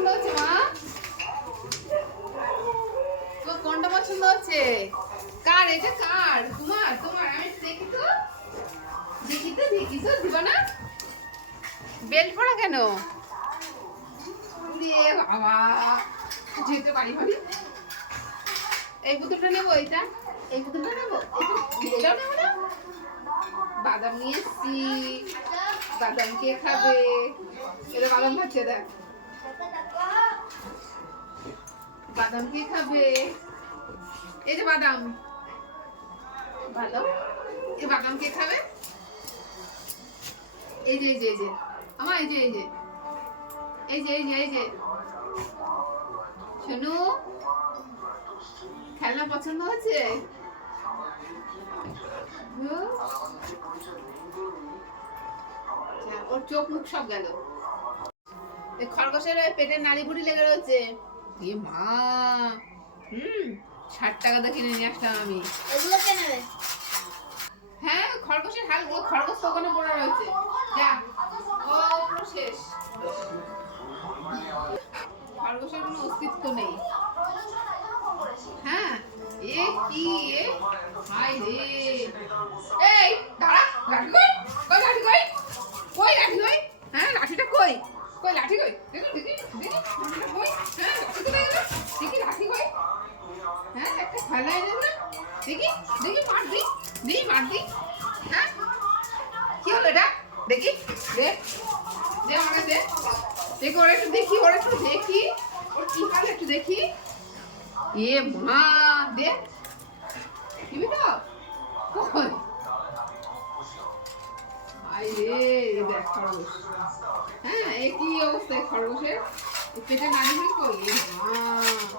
পছন্দ হচ্ছে, মা? তোমার কোনটা পছন্দ হচ্ছে? কার এটা কার? তোমার তোমার, আমি দেখি তো। দেখি তো দেখি তো দিব না বেল্ট পরা কেন? বাবা, যেতে পারি ভাবি। এই পুতুলটা নেব, এইটা? এই পুতুলটা নেব? এটাও নেব না? বাদাম নিয়ে এসছি। বাদাম কে খাবে? এটা বাদাম খাচ্ছে দেখ। বাদাম কে খাবে? এই যে বাদাম। বাদাম এই বাদাম কে খাবে? এই যে এই যে এই যে। আমার এই যে এই যে। এই যে এই যে এই যে। শোনো, খেলনা পছন্দ হচ্ছে ওর চোখ মুখ সব গেল। খরগোশের পেটের নাড়ি বুড়ি লেগে রয়েছে। এ মা। হুম ষাট টাকা দিয়ে কিনে নিয়ে আসলাম আমি। এগুলো কে নেবে? হ্যাঁ খরগোশের হালগুলো খরগোশ ওখানে পড়ে রয়েছে। যা ও পুরো শেষ। খরগোশের কোনো অস্তিত্ব নেই। হ্যাঁ এ কি এ? হাই রে। এই দাঁড়া লাঠি কই কই লাঠি কই কই লাঠি কই হ্যাঁ লাঠিটা কই, লাঠি কই? দেখি কই? হ্যাঁ লাঠি গেল দেখি, লাঠি কই? হ্যাঁ একটা খেলা এনে না? দেখি দেখি, মার দি দেখি, মার দি হ্যাঁ? কি হলো এটা? দেখি, দে দে আমাকে দে। দেখি, ওরা একটু দেখি, ওরা একটু দেখি। ওর কি হাল একটু দেখি। এ মা, দে। দিবি তো? খরগোশ। হ্যাঁ এ কি অবস্থায় খরগোশের? পেটে নাড়ি কই হ্যাঁ।